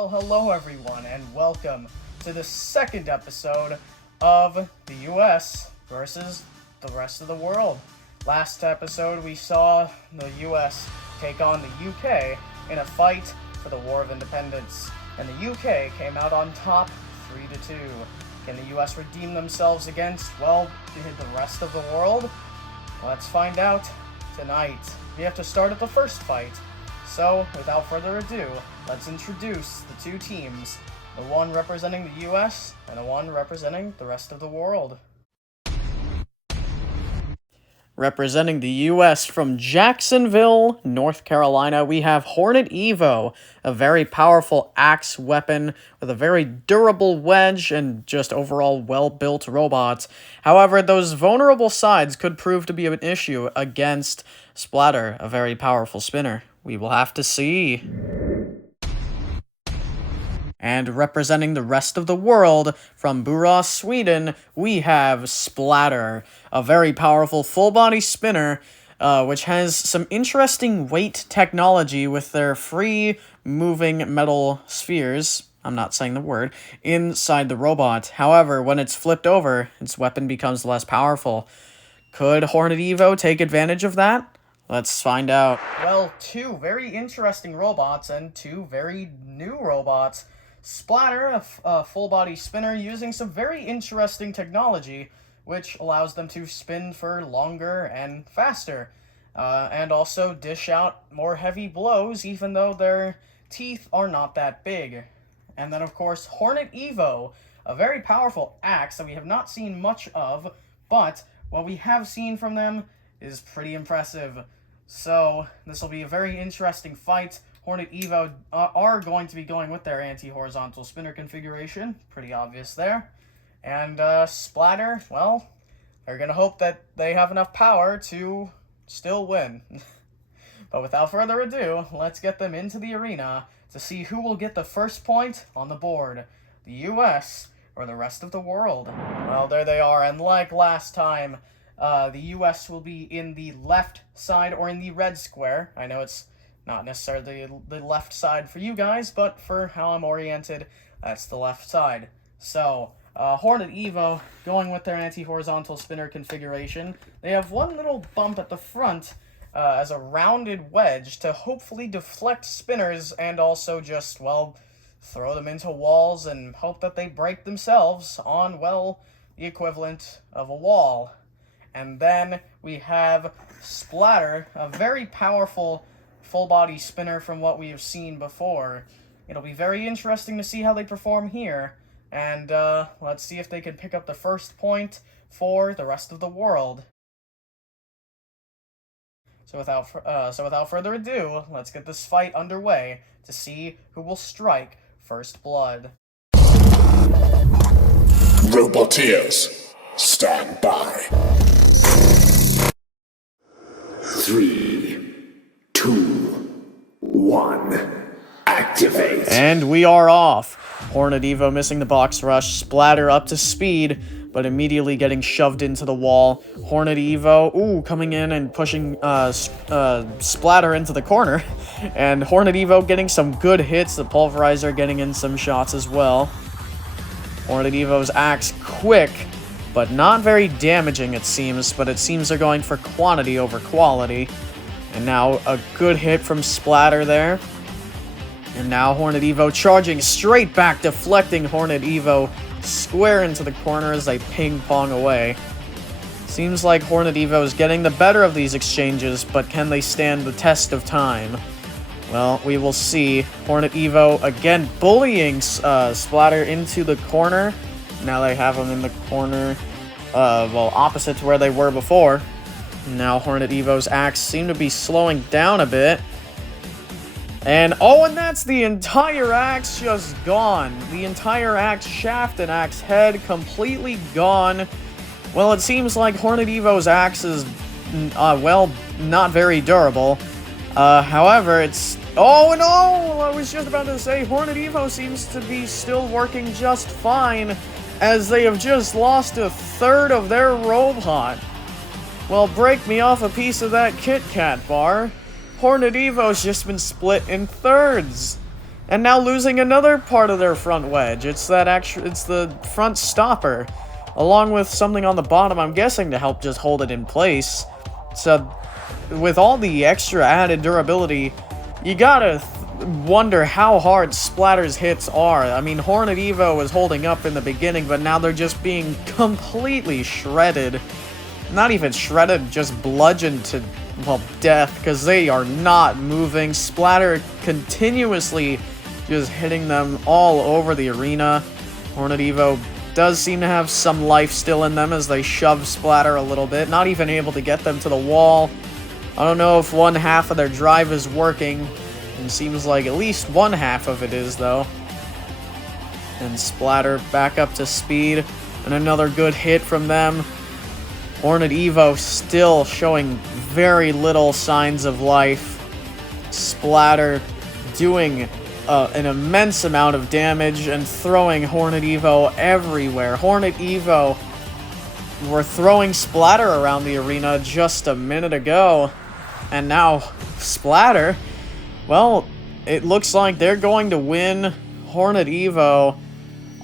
Well, hello everyone, and welcome to the second episode of the US versus the rest of the world. Last episode, we saw the US take on the UK in a fight for the War of Independence, and the UK came out on top 3-2. Can the US redeem themselves against, well, the rest of the world? Let's find out tonight. We have to start at the first fight. So, without further ado, let's introduce the two teams, the one representing the US and the one representing the rest of the world. Representing the US from Jacksonville, North Carolina, we have Hornet Evo, a very powerful axe weapon with a very durable wedge and just overall well-built robots. However, those vulnerable sides could prove to be an issue against Splatter, a very powerful spinner. We will have to see. And representing the rest of the world, from Borås, Sweden, we have Splatter, a very powerful full-body spinner, which has some interesting weight technology with their free-moving metal spheres, I'm not saying the word, inside the robot. However, when it's flipped over, its weapon becomes less powerful. Could Hornet Evo take advantage of that? Let's find out. Well, two very interesting robots and two very new robots. Splatter, a full-body spinner using some very interesting technology, which allows them to spin for longer and faster, and also dish out more heavy blows, even though their teeth are not that big. And then, of course, Hornet Evo, a very powerful axe that we have not seen much of, but what we have seen from them is pretty impressive. So, this will be a very interesting fight. Hornet Evo are going to be going with their anti-horizontal spinner configuration. Pretty obvious there. And Splatter, well, they're going to hope that they have enough power to still win. But without further ado, let's get them into the arena to see who will get the first point on the board. The US or the rest of the world. Well, there they are, and like last time, the US will be in the left side or in the red square. I know it's not necessarily the left side for you guys, but for how I'm oriented, that's the left side. So, Hornet Evo going with their anti-horizontal spinner configuration. They have one little bump at the front as a rounded wedge to hopefully deflect spinners and also just, well, throw them into walls and hope that they break themselves on, well, the equivalent of a wall. And then we have Splatter, a very powerful full-body spinner from what we have seen before. It'll be very interesting to see how they perform here. And let's see if they can pick up the first point for the rest of the world. So without further ado, let's get this fight underway to see who will strike first blood. Roboteers, stand by. 3, 2, 1, activate. And we are off. Hornet Evo missing the box rush, Splatter up to speed, but immediately getting shoved into the wall. Hornet Evo, coming in and pushing Splatter into the corner. And Hornet Evo getting some good hits, the Pulverizer getting in some shots as well. Hornet Evo's axe quick, but not very damaging, it seems, but it seems they're going for quantity over quality. And now a good hit from Splatter there. And now Hornet Evo charging straight back, deflecting Hornet Evo square into the corner as they ping-pong away. Seems like Hornet Evo is getting the better of these exchanges, but can they stand the test of time? Well, we will see. Hornet Evo again bullying Splatter into the corner. Now they have him in the corner, well, opposite to where they were before. Now Hornet Evo's axe seem to be slowing down a bit. And that's the entire axe just gone. The entire axe shaft and axe head completely gone. Well, it seems like Hornet Evo's axe is, well, not very durable. However, it's... Oh, no! I was just about to say, Hornet Evo seems to be still working just fine, as they have just lost a third of their robot. Well, break me off a piece of that Kit Kat bar. Hornet Evo's just been split in thirds. and now losing another part of their front wedge. It's the front stopper, along with something on the bottom, I'm guessing, to help just hold it in place. So, with all the extra added durability, you gotta wonder how hard Splatter's hits are. I mean, Hornet Evo was holding up in the beginning, but now they're just being completely shredded. Not even shredded, just bludgeoned to, well, death, because they are not moving. Splatter continuously just hitting them all over the arena. Hornet Evo does seem to have some life still in them as they shove Splatter a little bit, not even able to get them to the wall. I don't know if one half of their drive is working. It seems like at least one half of it is, though. And Splatter back up to speed, and another good hit from them. Hornet Evo still showing very little signs of life. Splatter doing an immense amount of damage and throwing Hornet Evo everywhere. Hornet Evo were throwing Splatter around the arena just a minute ago, and now Splatter, well, it looks like they're going to win. Hornet Evo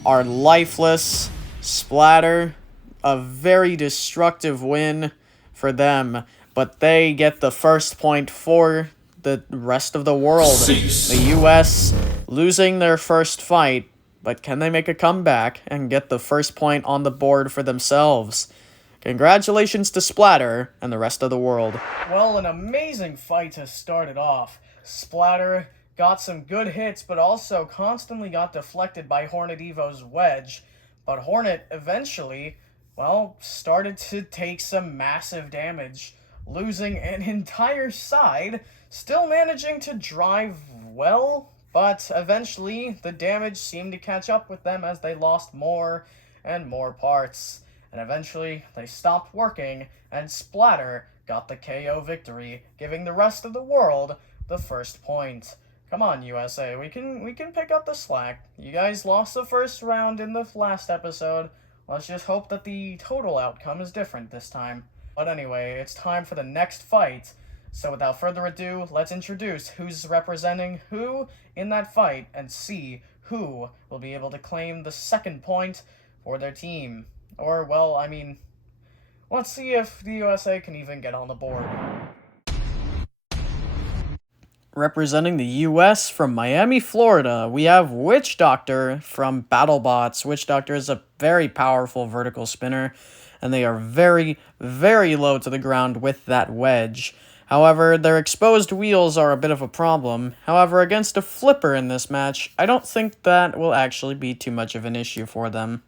are lifeless. Splatter, a very destructive win for them, but they get the first point for the rest of the world. Cease. The US losing their first fight, but can they make a comeback and get the first point on the board for themselves? Congratulations to Splatter and the rest of the world. Well, an amazing fight to start it off. Splatter got some good hits, but also constantly got deflected by Hornet Evo's wedge. But Hornet eventually, well, started to take some massive damage, losing an entire side, still managing to drive well, but eventually the damage seemed to catch up with them as they lost more and more parts. And eventually they stopped working, and Splatter got the KO victory, giving the rest of the world the first point. Come on, USA, we can pick up the slack. You guys lost the first round in the last episode. Let's just hope that the total outcome is different this time. But anyway, it's time for the next fight. So without further ado, let's introduce who's representing who in that fight and see who will be able to claim the second point for their team. Or, well, I mean, let's see if the USA can even get on the board. Representing the US from Miami, Florida, we have Witch Doctor from BrawlBots. Witch Doctor is a very powerful vertical spinner, and they are very, very low to the ground with that wedge. However, their exposed wheels are a bit of a problem. However, against a flipper in this match, I don't think that will actually be too much of an issue for them.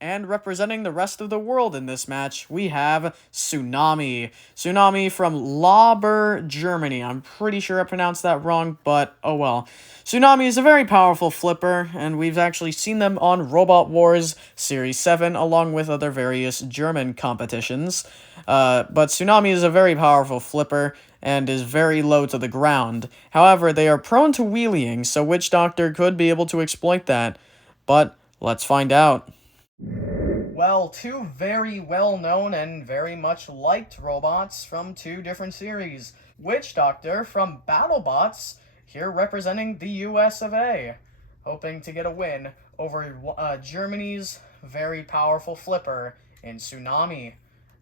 And representing the rest of the world in this match, we have Tsunami. Tsunami from Lauber, Germany. I'm pretty sure I pronounced that wrong, but oh well. Tsunami is a very powerful flipper, and we've actually seen them on Robot Wars Series 7, along with other various German competitions. But Tsunami is a very powerful flipper, and is very low to the ground. However, they are prone to wheeling, so Witch Doctor could be able to exploit that. But let's find out. Well, two very well-known and very much liked robots from two different series. Witch Doctor from BrawlBots, here representing the US of A, hoping to get a win over Germany's very powerful flipper in Tsunami.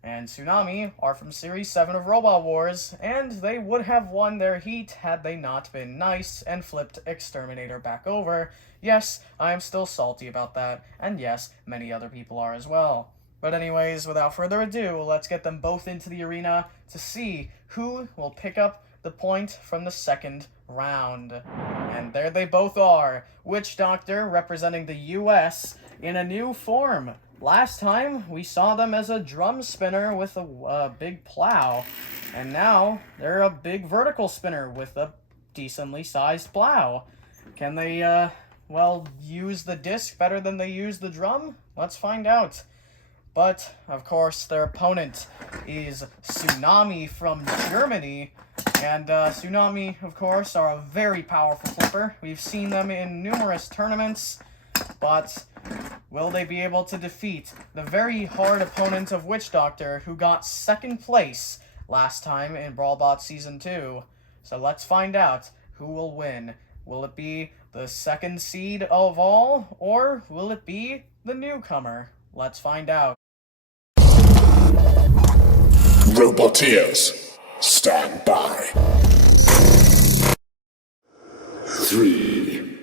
And Tsunami are from Series 7 of Robot Wars, and they would have won their heat had they not been nice and flipped Exterminator back over. Yes, I am still salty about that, and yes, many other people are as well. But anyways, without further ado, let's get them both into the arena to see who will pick up the point from the second round. And there they both are. Witch Doctor representing the US in a new form. Last time, we saw them as a drum spinner with a big plow, and now they're a big vertical spinner with a decently sized plow. Can they, well, use the disc better than they use the drum? Let's find out. But, of course, their opponent is Tsunami from Germany, and Tsunami, of course, are a very powerful flipper. We've seen them in numerous tournaments, but will they be able to defeat the very hard opponent of Witch Doctor, who got second place last time in BrawlBots Season 2? So let's find out who will win? Will it be the second seed of all, or will it be the newcomer? Let's find out. Roboteers, stand by. 3,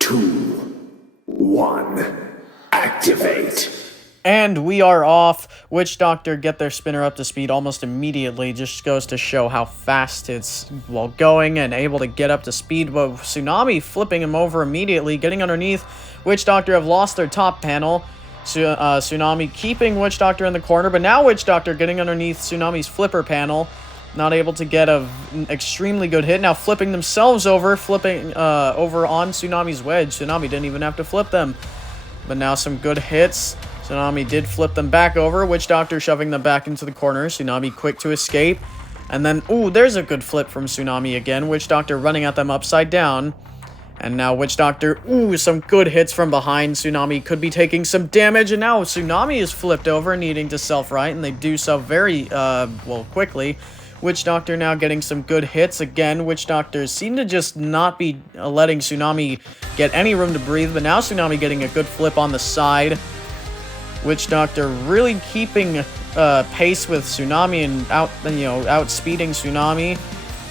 2, 1, activate. And we are off. Witch Doctor get their spinner up to speed almost immediately. Just goes to show how fast it's, well, going and able to get up to speed. But Tsunami flipping him over immediately, getting underneath. Witch Doctor have lost their top panel. Tsunami keeping Witch Doctor in the corner, but now Witch Doctor getting underneath Tsunami's flipper panel. Not able to get an extremely good hit. Now flipping themselves over, flipping over on Tsunami's wedge. Tsunami didn't even have to flip them. But now some good hits. Tsunami did flip them back over. Witch Doctor shoving them back into the corner. Tsunami quick to escape. And then, ooh, there's a good flip from Tsunami again. Witch Doctor running at them upside down. And now Witch Doctor, ooh, some good hits from behind. Tsunami could be taking some damage. And now Tsunami is flipped over, needing to self-right. And they do so very, well, quickly. Witch Doctor now getting some good hits. Again, Witch Doctor seem to just not be letting Tsunami get any room to breathe. But now Tsunami getting a good flip on the side. Witch Doctor really keeping pace with Tsunami and outspeeding Tsunami.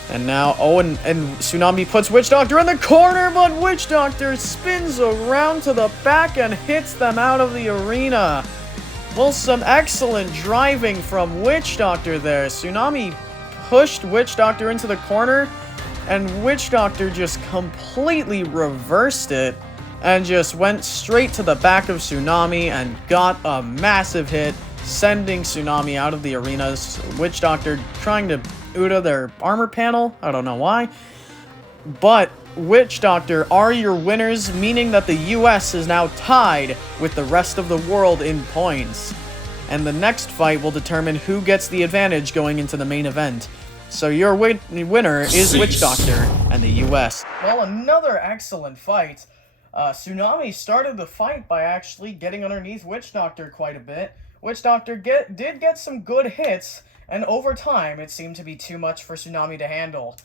And now, and Tsunami puts Witch Doctor in the corner, but Witch Doctor spins around to the back and hits them out of the arena. Well, some excellent driving from Witch Doctor there. Tsunami pushed Witch Doctor into the corner, and Witch Doctor just completely reversed it and just went straight to the back of Tsunami and got a massive hit, sending Tsunami out of the arena. Witch Doctor trying to Uda their armor panel. I don't know why. But Witch Doctor are your winners, meaning that the US is now tied with the rest of the world in points. And the next fight will determine who gets the advantage going into the main event. So your winner is Witch Doctor and the US. Well, another excellent fight. Tsunami started the fight by actually getting underneath Witch Doctor quite a bit. Witch Doctor did get some good hits, and over time, it seemed to be too much for Tsunami to handle.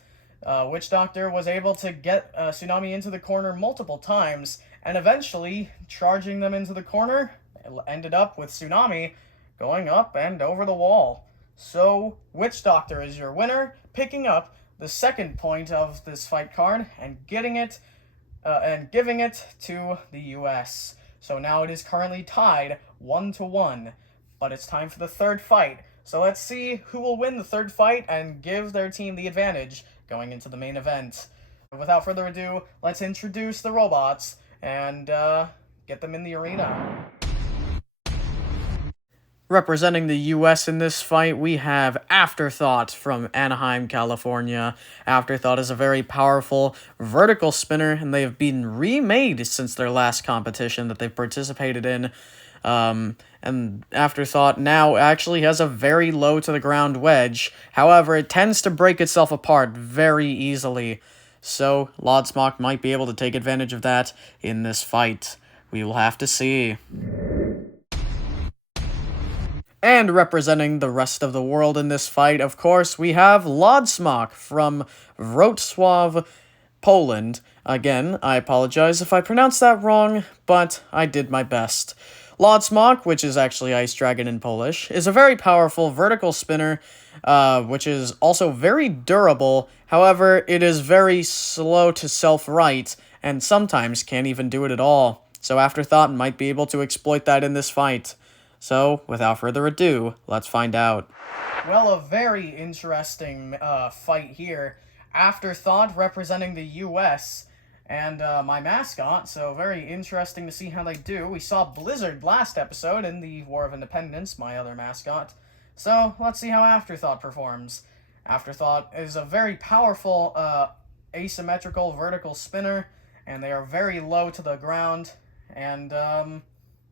Witch Doctor was able to get Tsunami into the corner multiple times, and eventually, charging them into the corner, it ended up with Tsunami going up and over the wall. So, Witch Doctor is your winner, picking up the second point of this fight card and getting it and giving it to the US. So now it is currently tied 1-1, but it's time for the third fight. So let's see who will win the third fight and give their team the advantage going into the main event. Without further ado, let's introduce the robots and get them in the arena. Representing the US in this fight, we have Afterthought from Anaheim, California. Afterthought is a very powerful vertical spinner, and they have been remade since their last competition that they've participated in. And Afterthought now actually has a very low to the ground wedge. However, it tends to break itself apart very easily. So, Lodsmock might be able to take advantage of that in this fight. We will have to see. And representing the rest of the world in this fight, of course, we have Lodsmock from Wrocław, Poland. Again, I apologize if I pronounced that wrong, but I did my best. Lodsmock, which is actually Ice Dragon in Polish, is a very powerful vertical spinner, which is also very durable. However, it is very slow to self-right, and sometimes can't even do it at all. So Afterthought might be able to exploit that in this fight. So, without further ado, let's find out. Well, a very interesting fight here. Afterthought representing the US and my mascot, so very interesting to see how they do. We saw Blizzard last episode in the War of Independence, my other mascot. So, let's see how Afterthought performs. Afterthought is a very powerful asymmetrical vertical spinner, and they are very low to the ground, and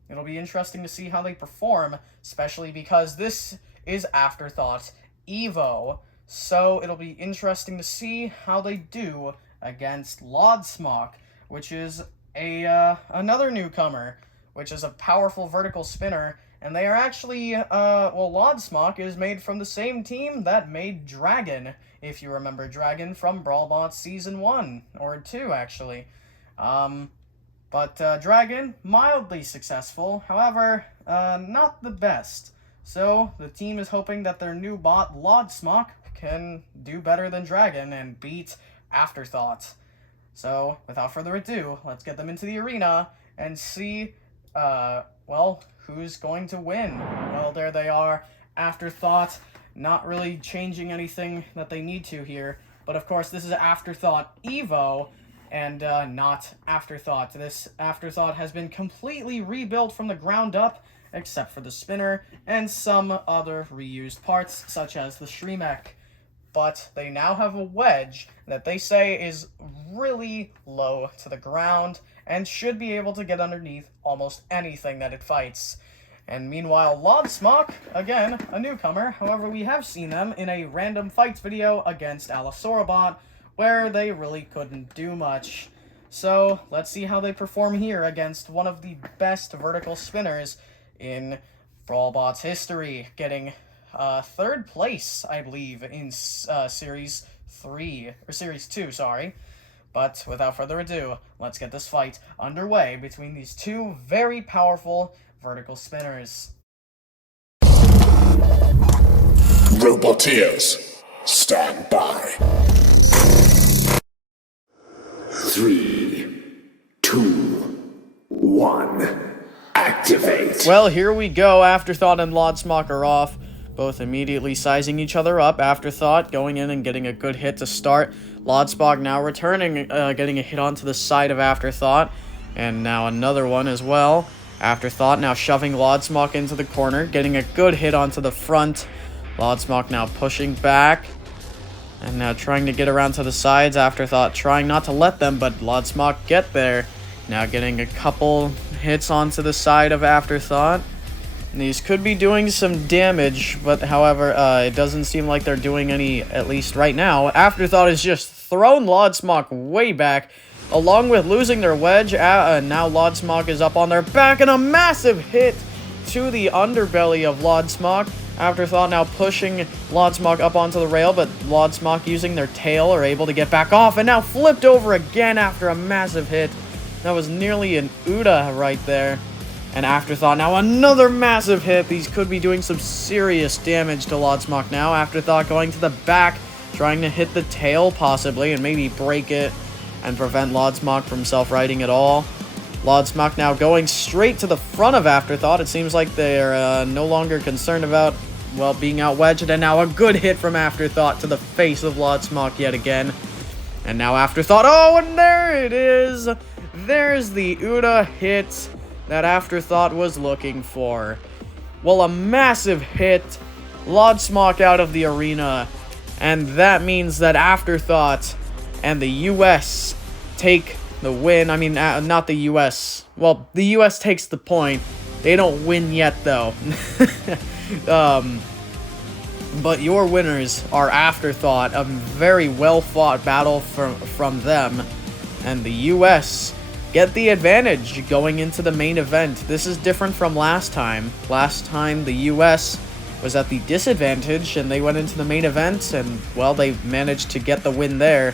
it'll be interesting to see how they perform, especially because this is Afterthought Evo. So it'll be interesting to see how they do against Lodsmock, which is another newcomer, which is a powerful vertical spinner, And they are actually, well, Lodsmok is made from the same team that made Dragon, if you remember Dragon from BrawlBots Season 1, or 2, actually. But Dragon, mildly successful, however, not the best. So, the team is hoping that their new bot, Lodsmok, can do better than Dragon and beat Afterthought. So, without further ado, let's get them into the arena and see, well, who's going to win. Well, there they are. Afterthought, not really changing anything that they need to here. But of course, this is Afterthought Evo, and not Afterthought. This Afterthought has been completely rebuilt from the ground up, except for the spinner and some other reused parts, such as the Shremek. But they now have a wedge that they say is really low to the ground and should be able to get underneath almost anything that it fights. And meanwhile, Lodsmok, again, a newcomer, however, we have seen them in a random fights video against Allosaurobot, where they really couldn't do much. So, let's see how they perform here against one of the best vertical spinners in BrawlBots history, getting third place, I believe, in Series 3, or Series 2, sorry. But without further ado, let's get this fight underway between these two very powerful vertical spinners. Roboteers, stand by. 3, 2, 1, activate. Well, here we go. Afterthought and Lodsmok are off, both immediately sizing each other up. Afterthought going in and getting a good hit to start. Lodsmok now returning, getting a hit onto the side of Afterthought, and now another one as well. Afterthought now shoving Lodsmok into the corner, getting a good hit onto the front. Lodsmok now pushing back, and now trying to get around to the sides. Afterthought trying not to let them, but Lodsmok get there. Now getting a couple hits onto the side of Afterthought. And these could be doing some damage, but however, it doesn't seem like they're doing any, at least right now. Afterthought has just thrown Lodsmok way back, along with losing their wedge. Now Lodsmok is up on their back, and a massive hit to the underbelly of Lodsmok. Afterthought now pushing Lodsmok up onto the rail, but Lodsmok using their tail are able to get back off, and now flipped over again after a massive hit. That was nearly an Uda right there. And Afterthought now another massive hit. These could be doing some serious damage to Lodsmok now. Afterthought going to the back, trying to hit the tail possibly, and maybe break it and prevent Lodsmok from self-righting at all. Lodsmok now going straight to the front of Afterthought. It seems like they're no longer concerned about, well, being out-wedged. And now a good hit from Afterthought to the face of Lodsmok yet again. And now Afterthought, oh, and there it is! There's the Uda hit that Afterthought was looking for. Well, a massive hit. Lodsmok out of the arena. And that means that Afterthought and the US take the win. I mean, not the US. Well, the US takes the point. They don't win yet, though. But your winners are Afterthought. A very well-fought battle from them. And the US get the advantage going into the main event. This is different from last time. Last time, the US was at the disadvantage, and they went into the main event, and, well, they managed to get the win there.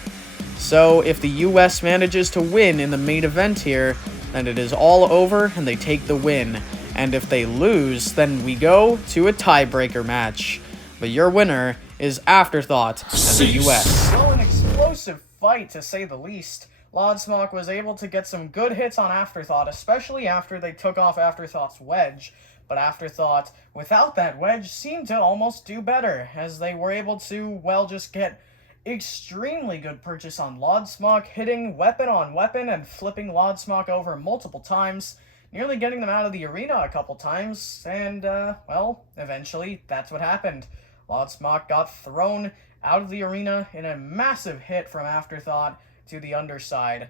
So, if the US manages to win in the main event here, then it is all over, and they take the win. And if they lose, then we go to a tiebreaker match. But your winner is Afterthought and the US. Well, an explosive fight, to say the least. Lodsmok was able to get some good hits on Afterthought, especially after they took off Afterthought's wedge. But Afterthought, without that wedge, seemed to almost do better, as they were able to, well, just get extremely good purchase on Lodsmok, hitting weapon on weapon and flipping Lodsmok over multiple times, nearly getting them out of the arena a couple times, and, well, eventually, that's what happened. Lodsmok got thrown out of the arena in a massive hit from Afterthought to the underside,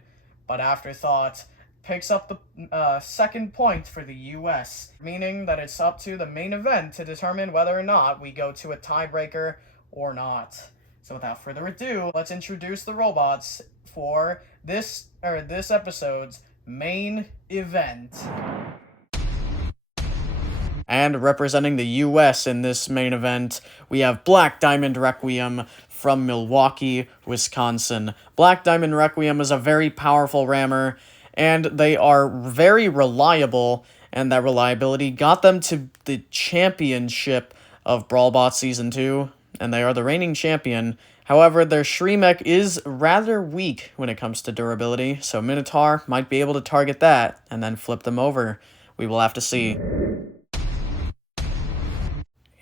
but Afterthought picks up the second point for the US, meaning that it's up to the main event to determine whether or not we go to a tiebreaker or not. So without further ado, let's introduce the robots for this episode's main event. And representing the US in this main event, we have Black Diamond Requiem from Milwaukee, Wisconsin. Black Diamond Requiem is a very powerful rammer, and they are very reliable, and that reliability got them to the championship of BrawlBots Season 2, and they are the reigning champion. However, their Shreemekh is rather weak when it comes to durability, so Minotaur might be able to target that and then flip them over. We will have to see.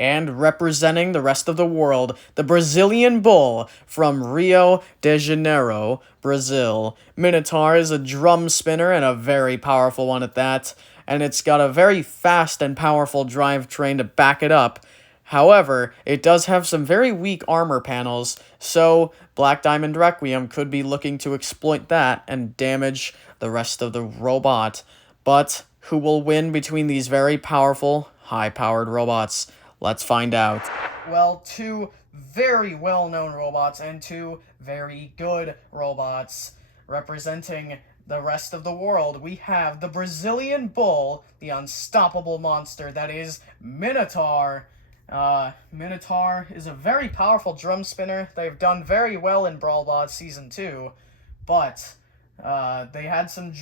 And representing the rest of the world, the Brazilian Bull from Rio de Janeiro, Brazil. Minotaur is a drum spinner and a very powerful one at that, and it's got a very fast and powerful drivetrain to back it up. However, it does have some very weak armor panels, so Black Diamond Requiem could be looking to exploit that and damage the rest of the robot. But who will win between these very powerful, high-powered robots? Let's find out. Well, two very well-known robots and two very good robots. Representing the rest of the world, we have the Brazilian Bull, the unstoppable monster that is Minotaur. Minotaur is a very powerful drum spinner. They've done very well in BrawlBots Season 2, but they had some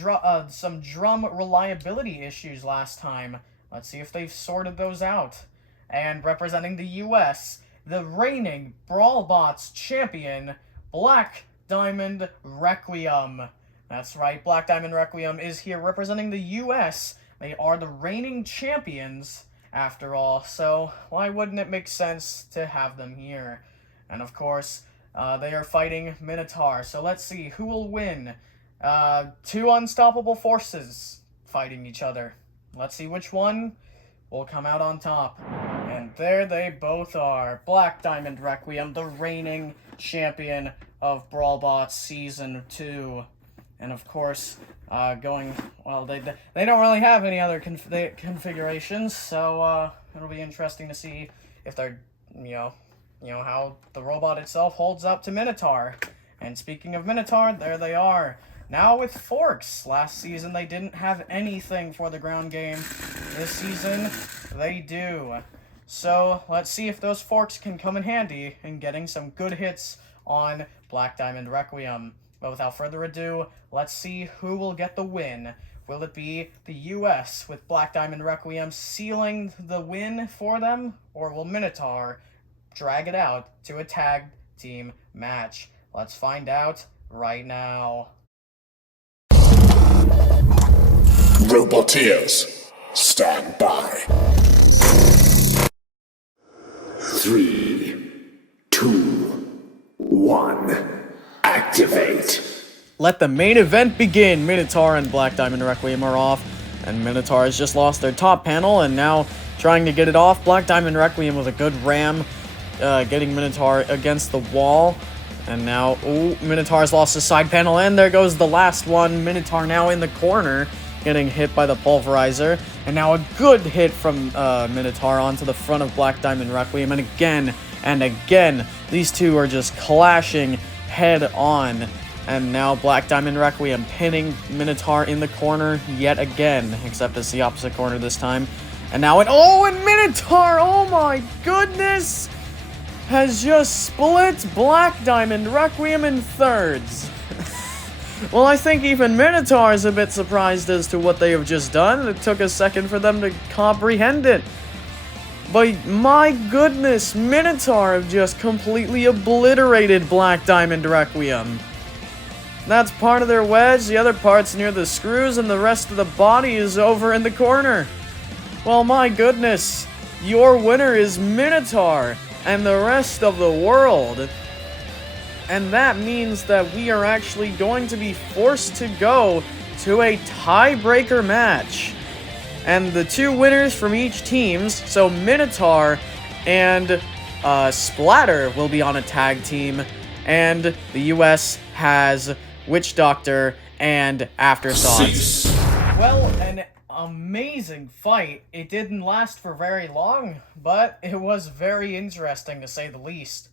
drum reliability issues last time. Let's see if they've sorted those out. And representing the US, the reigning BrawlBots champion, Black Diamond Requiem. That's right, Black Diamond Requiem is here representing the US. They are the reigning champions, after all, so why wouldn't it make sense to have them here? And of course, they are fighting Minotaur, so let's see who will win. Two unstoppable forces fighting each other. Let's see which one will come out on top. And there they both are. Black Diamond Requiem, the reigning champion of BrawlBots Season 2. And of course, they don't really have any other configurations, so it'll be interesting to see if they're, how the robot itself holds up to Minotaur. And speaking of Minotaur, there they are. Now with forks. Last season they didn't have anything for the ground game. This season, they do. So let's see if those forks can come in handy in getting some good hits on Black Diamond Requiem. But without further ado, let's see who will get the win. Will it be the US with Black Diamond Requiem sealing the win for them? Or will Minotaur drag it out to a tag team match? Let's find out right now. Roboteers, stand by. 3, 2, 1, activate. Let the main event begin. Minotaur and Black Diamond Requiem are off, and Minotaur has just lost their top panel, and now trying to get it off. Black Diamond Requiem with a good ram, getting Minotaur against the wall, and now, Minotaur's lost his side panel, and there goes the last one. Minotaur now in the corner, getting hit by the pulverizer, and now a good hit from Minotaur onto the front of Black Diamond Requiem, and again, these two are just clashing head on. And now Black Diamond Requiem pinning Minotaur in the corner yet again, except it's the opposite corner this time. And now and Minotaur, oh my goodness, has just split Black Diamond Requiem in thirds. Well, I think even Minotaur is a bit surprised as to what they have just done. It took a second for them to comprehend it. But my goodness, Minotaur have just completely obliterated Black Diamond Requiem. That's part of their wedge, the other part's near the screws, and the rest of the body is over in the corner. Well, my goodness, your winner is Minotaur and the rest of the world. And that means that we are actually going to be forced to go to a tiebreaker match. And the two winners from each team, so Minotaur and Splatter, will be on a tag team, and the US has Witch Doctor and Afterthoughts. Well, an amazing fight. It didn't last for very long, but it was very interesting to say the least.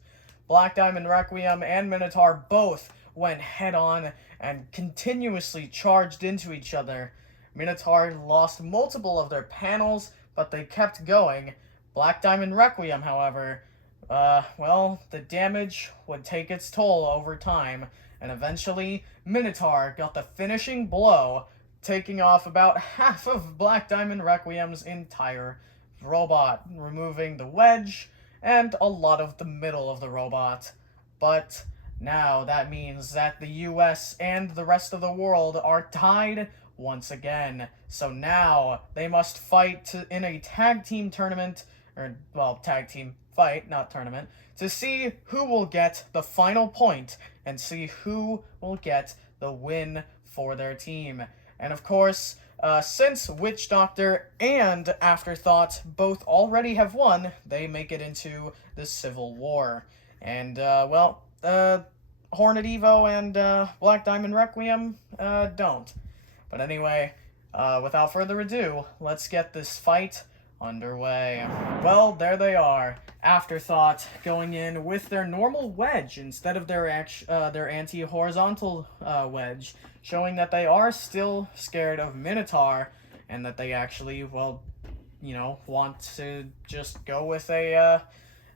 Black Diamond Requiem and Minotaur both went head-on and continuously charged into each other. Minotaur lost multiple of their panels, but they kept going. Black Diamond Requiem, however, well, the damage would take its toll over time, and eventually Minotaur got the finishing blow, taking off about half of Black Diamond Requiem's entire robot, removing the wedge and a lot of the middle of the robot. But now that means that the US and the rest of the world are tied once again. So now they must fight in a tag team tournament, or, well, tag team fight, not tournament, to see who will get the final point and see who will get the win for their team. And of course, since Witch Doctor and Afterthought both already have won, they make it into the Civil War. And, well, Hornet Evo and Black Diamond Requiem don't. But anyway, without further ado, let's get this fight underway. Well, there they are. Afterthought going in with their normal wedge instead of their anti-horizontal wedge, showing that they are still scared of Minotaur and that they actually, well, you know, want to just go with a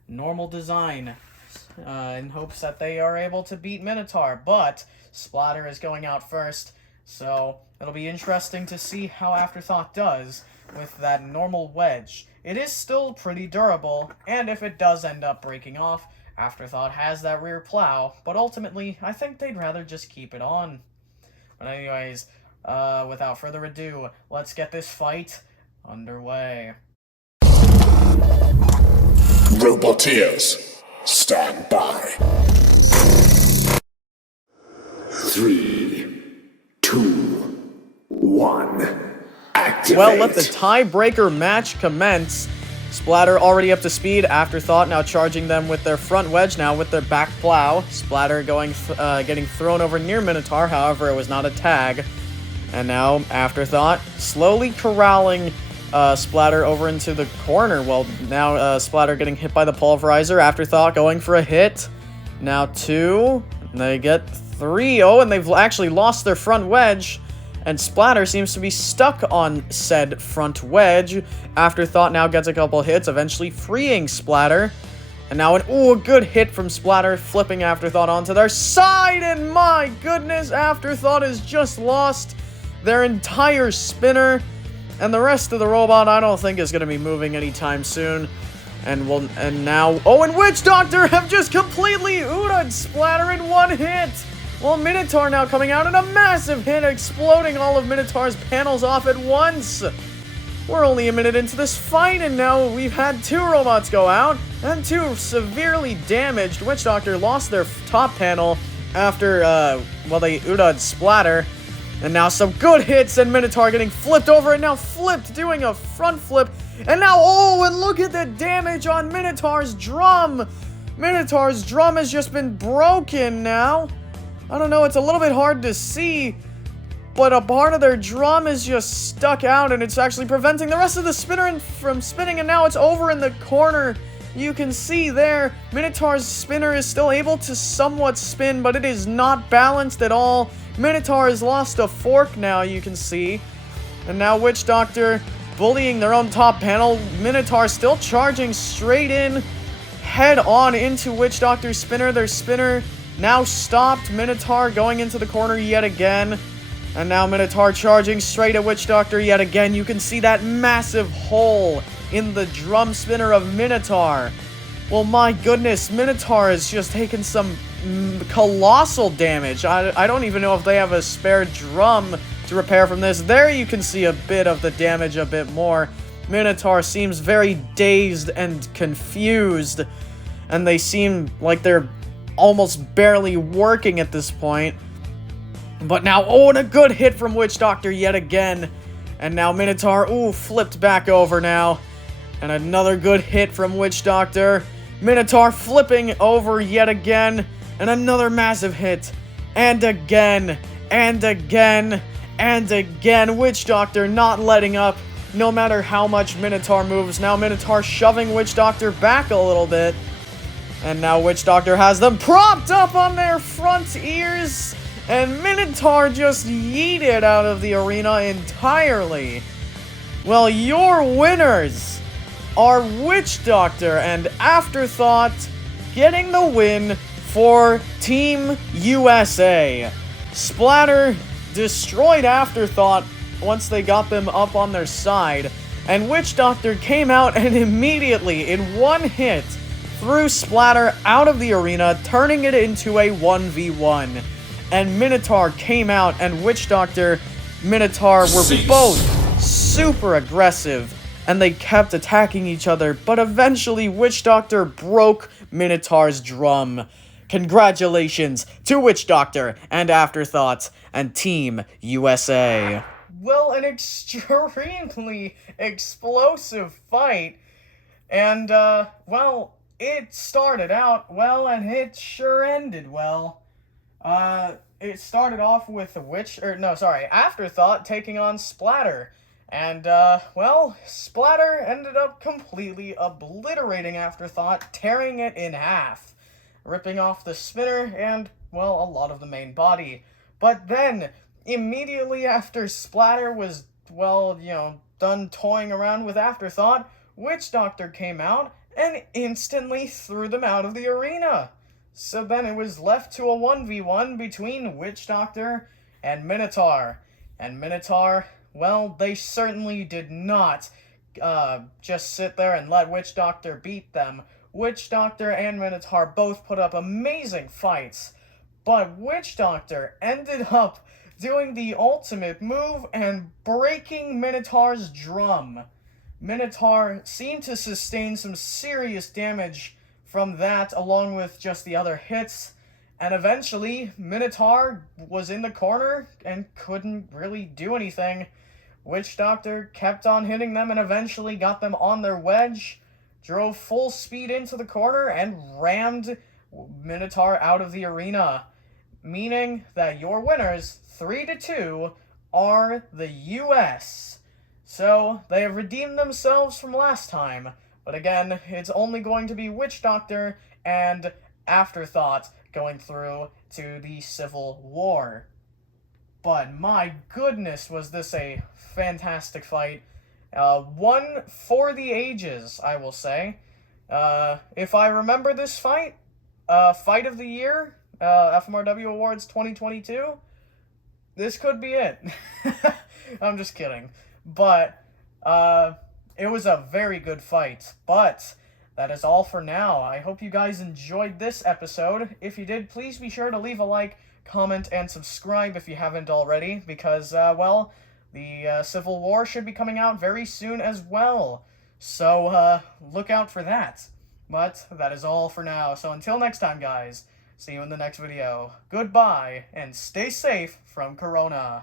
normal design in hopes that they are able to beat Minotaur. But Splatter is going out first, so it'll be interesting to see how Afterthought does with that normal wedge. It is still pretty durable, and if it does end up breaking off, Afterthought has that rear plow, but ultimately, I think they'd rather just keep it on. But anyways, without further ado, let's get this fight underway. Roboteers, stand by. 3, 2, 1. Activate. Well, let the tiebreaker match commence. Splatter already up to speed. Afterthought now charging them with their front wedge, now with their back plow. Splatter getting thrown over near Minotaur, however, it was not a tag. And now Afterthought slowly corralling Splatter over into the corner. Well, now Splatter getting hit by the pulverizer. Afterthought going for a hit. Now 2. They get 3. Oh, and they've actually lost their front wedge. And Splatter seems to be stuck on said front wedge. Afterthought now gets a couple hits, eventually freeing Splatter. And now a good hit from Splatter, flipping Afterthought onto their side. And my goodness, Afterthought has just lost their entire spinner. And the rest of the robot, I don't think is going to be moving anytime soon. And now, and Witch Doctor have just completely Uda'd Splatter in one hit. Well, Minotaur now coming out in a massive hit, exploding all of Minotaur's panels off at once. We're only a minute into this fight, and now we've had 2 robots go out, and 2 severely damaged. Witch Doctor lost their top panel after, well, they Uda'd Splatter. And now some good hits, and Minotaur getting flipped over, and now flipped, doing a front flip. And now, and look at the damage on Minotaur's drum. Minotaur's drum has just been broken now. I don't know, it's a little bit hard to see, but a part of their drum is just stuck out, and it's actually preventing the rest of the spinner from spinning, and now it's over in the corner. You can see there, Minotaur's spinner is still able to somewhat spin, but it is not balanced at all. Minotaur has lost a fork now, you can see. And now Witch Doctor bullying their own top panel. Minotaur still charging straight in, head on into Witch Doctor's spinner. Their spinner now stopped. Minotaur going into the corner yet again. And now Minotaur charging straight at Witch Doctor yet again. You can see that massive hole in the drum spinner of Minotaur. Well, my goodness, Minotaur has just taken some colossal damage. I don't even know if they have a spare drum to repair from this. There you can see a bit of the damage a bit more. Minotaur seems very dazed and confused. And they seem like they're almost barely working at this point. But now, and a good hit from Witch Doctor yet again. And now Minotaur, flipped back over now. And another good hit from Witch Doctor. Minotaur flipping over yet again. And another massive hit. And again. And again. And again. Witch Doctor not letting up, no matter how much Minotaur moves. Now Minotaur shoving Witch Doctor back a little bit. And now Witch Doctor has them propped up on their front ears. And Minotaur just yeeted out of the arena entirely. Well, your winners are Witch Doctor and Afterthought getting the win for Team USA. Splatter destroyed Afterthought once they got them up on their side, and Witch Doctor came out and immediately, in one hit, threw Splatter out of the arena, turning it into a 1v1. And Minotaur came out, and Witch Doctor, Minotaur were both super aggressive, and they kept attacking each other, but eventually Witch Doctor broke Minotaur's drum. Congratulations to Witch Doctor and Afterthought and Team USA. Well, an extremely explosive fight, and, well, it started out well, and it sure ended well. It started off with Afterthought taking on Splatter, and, well, Splatter ended up completely obliterating Afterthought, tearing it in half, ripping off the spinner and, well, a lot of the main body. But then, immediately after Splatter was, well, done toying around with Afterthought, Witch Doctor came out and instantly threw them out of the arena. So then it was left to a 1v1 between Witch Doctor and Minotaur. And Minotaur, well, they certainly did not just sit there and let Witch Doctor beat them. Witch Doctor and Minotaur both put up amazing fights, but Witch Doctor ended up doing the ultimate move and breaking Minotaur's drum. Minotaur seemed to sustain some serious damage from that, along with just the other hits, and eventually Minotaur was in the corner and couldn't really do anything. Witch Doctor kept on hitting them and eventually got them on their wedge, drove full speed into the corner, and rammed Minotaur out of the arena, meaning that your winners, 3-2, are the US. So, they have redeemed themselves from last time, but again, it's only going to be Witch Doctor and Afterthought going through to the Civil War. But my goodness, was this a fantastic fight. One for the ages, I will say. If I remember this fight, Fight of the Year, FMRW Awards 2022, this could be it. I'm just kidding. But, it was a very good fight. But that is all for now. I hope you guys enjoyed this episode. If you did, please be sure to leave a like, comment, and subscribe if you haven't already, because, well, the Civil War should be coming out very soon as well. So, look out for that. But that is all for now. So until next time, guys, see you in the next video. Goodbye, and stay safe from Corona.